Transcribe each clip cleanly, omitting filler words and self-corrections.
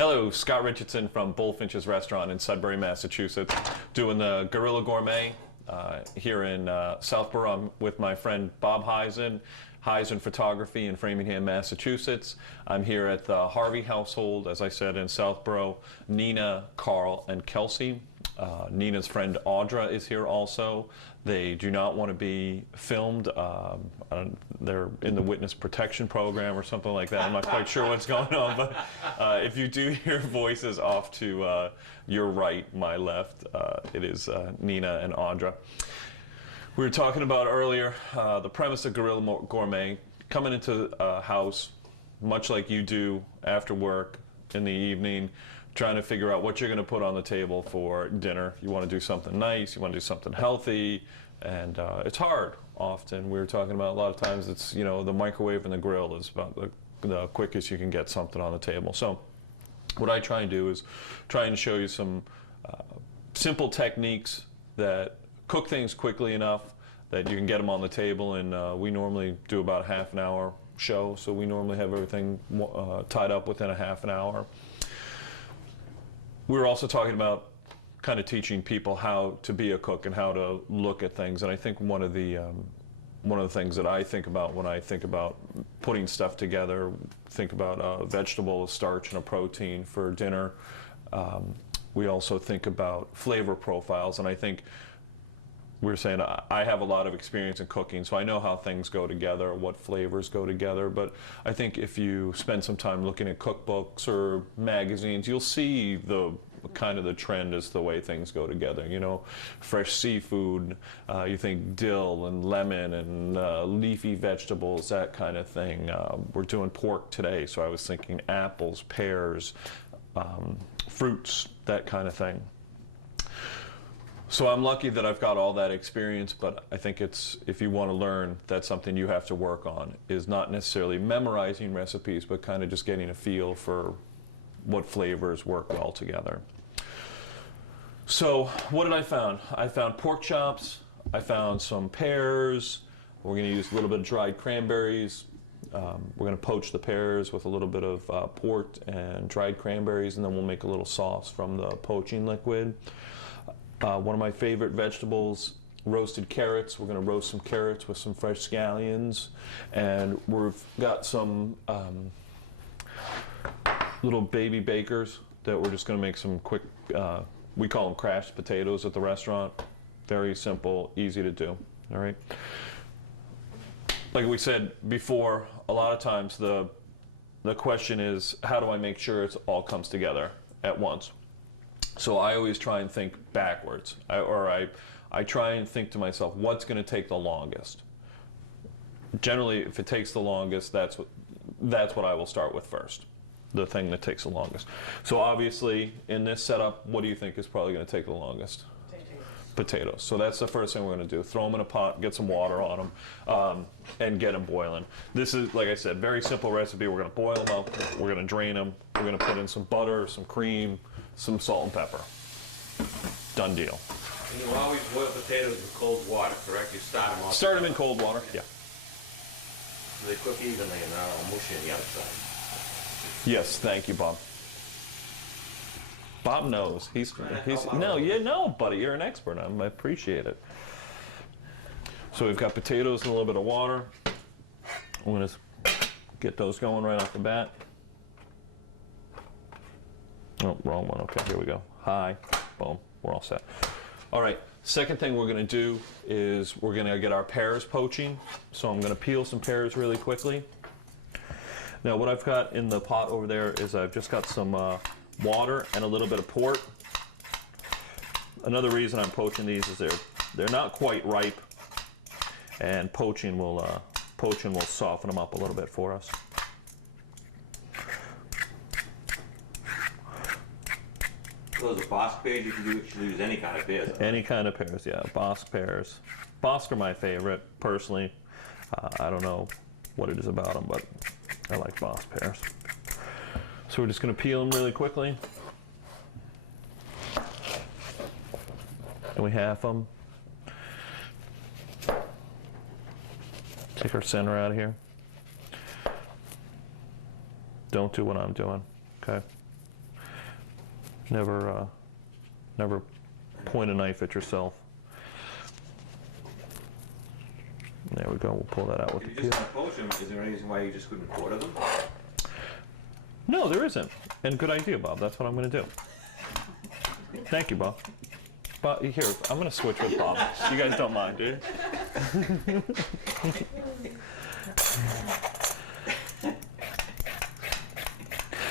Hello, Scott Richardson from Bullfinch's Restaurant in Sudbury, Massachusetts, doing the Gorilla Gourmet here in Southborough. I'm with my friend Bob Heisen, Heisen Photography in Framingham, Massachusetts. I'm here at the Harvey household, as I said, in Southborough. Nina, Carl, and Kelsey. Nina's friend Audra is here also. They do not want to be filmed. They're in the witness protection program or something like that. I'm not quite sure what's going on, but if you do hear voices off to your right, my left, it is Nina and Audra. We were talking about earlier the premise of Gorilla Gourmet, coming into a house, much like you do after work in the evening, trying to figure out what you're going to put on the table for dinner. You want to do something nice, you want to do something healthy, and it's hard often. We were talking about a lot of times it's, you know, the microwave and the grill is about the quickest you can get something on the table. So what I try and do is try and show you some simple techniques that cook things quickly enough that you can get them on the table, and we normally do about a half an hour show, so we normally have everything tied up within a half an hour. We were also talking about kind of teaching people how to be a cook and how to look at things, and I think one of the things that I think about when I think about putting stuff together, think about a vegetable, a starch, and a protein for dinner. We also think about flavor profiles, and I think we were saying I have a lot of experience in cooking, so I know how things go together, what flavors go together, but I think if you spend some time looking at cookbooks or magazines, you'll see the kind of the trend is the way things go together. You know, fresh seafood, you think dill and lemon and leafy vegetables, that kind of thing. We're doing pork today, so I was thinking apples, pears, fruits, that kind of thing. So I'm lucky that I've got all that experience, but I think it's, if you want to learn, that's something you have to work on, is not necessarily memorizing recipes, but kind of just getting a feel for what flavors work well together. So what did I found? I found pork chops, I found some pears, we're going to use a little bit of dried cranberries, we're going to poach the pears with a little bit of port and dried cranberries, and then we'll make a little sauce from the poaching liquid. One of my favorite vegetables, roasted carrots. We're going to roast some carrots with some fresh scallions, and we've got some little baby bakers that we're just going to make some quick, we call them crashed potatoes at the restaurant. Very simple, easy to do. All right. Like we said before, a lot of times the question is, how do I make sure it all comes together at once? So I always try and think backwards, I try and think to myself, what's going to take the longest? Generally, if it takes the longest, that's what I will start with first, the thing that takes the longest. So obviously, in this setup, what do you think is probably going to take the longest? Potatoes. So that's the first thing we're going to do. Throw them in a pot, get some water on them, and get them boiling. This is, like I said, very simple recipe. We're going to boil them up, we're going to drain them, we're going to put in some butter, some cream, some salt and pepper. Done deal. And you always boil potatoes in cold water, correct? You start them off. Start them in cold water, yeah. So they cook evenly and not all mushy on the outside. Yes, thank you, Bob. Bob knows. He's no, you know, buddy, you're an expert. I appreciate it. So we've got potatoes and a little bit of water. I'm going to get those going right off the bat. Oh, wrong one. Okay, here we go. Hi. Boom. We're all set. All right. Second thing we're going to do is we're going to get our pears poaching. So I'm going to peel some pears really quickly. Now what I've got in the pot over there is I've just got some water and a little bit of port. Another reason I'm poaching these is they're not quite ripe, and poaching will soften them up a little bit for us. Those are Bosc pears. You can use any kind of pears. Any kind of pears, yeah. Bosc pears. Bosc are my favorite, personally. I don't know what it is about them, but I like Bosc pears. So we're just going to peel them really quickly. And we half them. Take our center out of here. Don't do what I'm doing, okay? Never point a knife at yourself. There we go. We'll pull that out with If the you peel. just want to poach them, is there any reason why you just couldn't quarter them? No, there isn't. And good idea, Bob. That's what I'm going to do. Thank you, Bob. Bob, here, I'm going to switch with Bob. You guys don't mind, do you?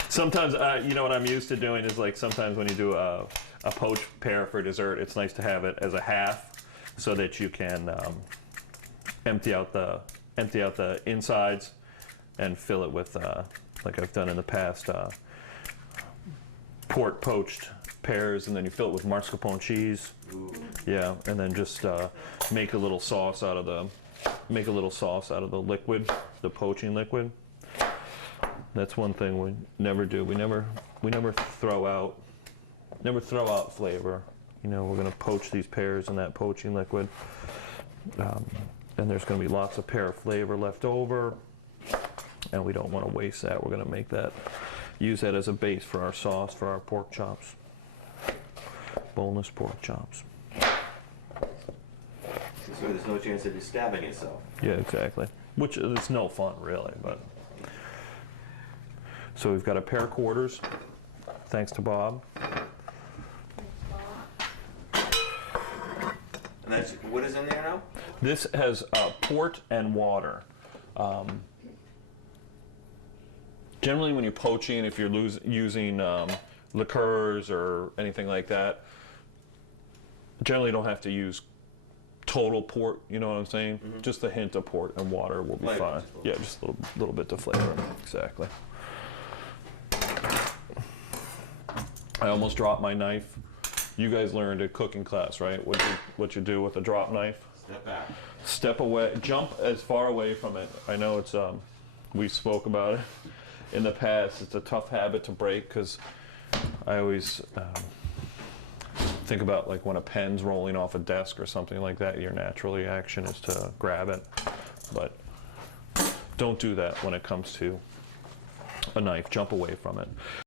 Sometimes, you know what I'm used to doing is like sometimes when you do a poached pear for dessert, it's nice to have it as a half so that you can empty out the insides and fill it with, like I've done in the past, poached pears, and then you fill it with mascarpone cheese. Ooh. Yeah, and then just make a little sauce out of the liquid, the poaching liquid. That's one thing we never do. We never throw out flavor. You know, we're gonna poach these pears in that poaching liquid, and there's gonna be lots of pear flavor left over, and we don't want to waste that. We're gonna use that as a base for our sauce for our pork chops, boneless pork chops. So there's no chance of you stabbing yourself. Yeah, exactly. Which is no fun, really, but. So we've got a pear quarters, thanks to Bob. And that's, what is in there now? This has port and water. Generally when you're poaching, if you're using liqueurs or anything like that, generally don't have to use total port, you know what I'm saying? Mm-hmm. Just a hint of port and water will be fine. Yeah, just a little bit to flavor, exactly. I almost dropped my knife. You guys learned at cooking class, right? What you do with a drop knife? Step back. Step away, jump as far away from it. I know it's, we spoke about it in the past. It's a tough habit to break because I always think about like when a pen's rolling off a desk or something like that, your natural reaction is to grab it. But don't do that when it comes to a knife. Jump away from it.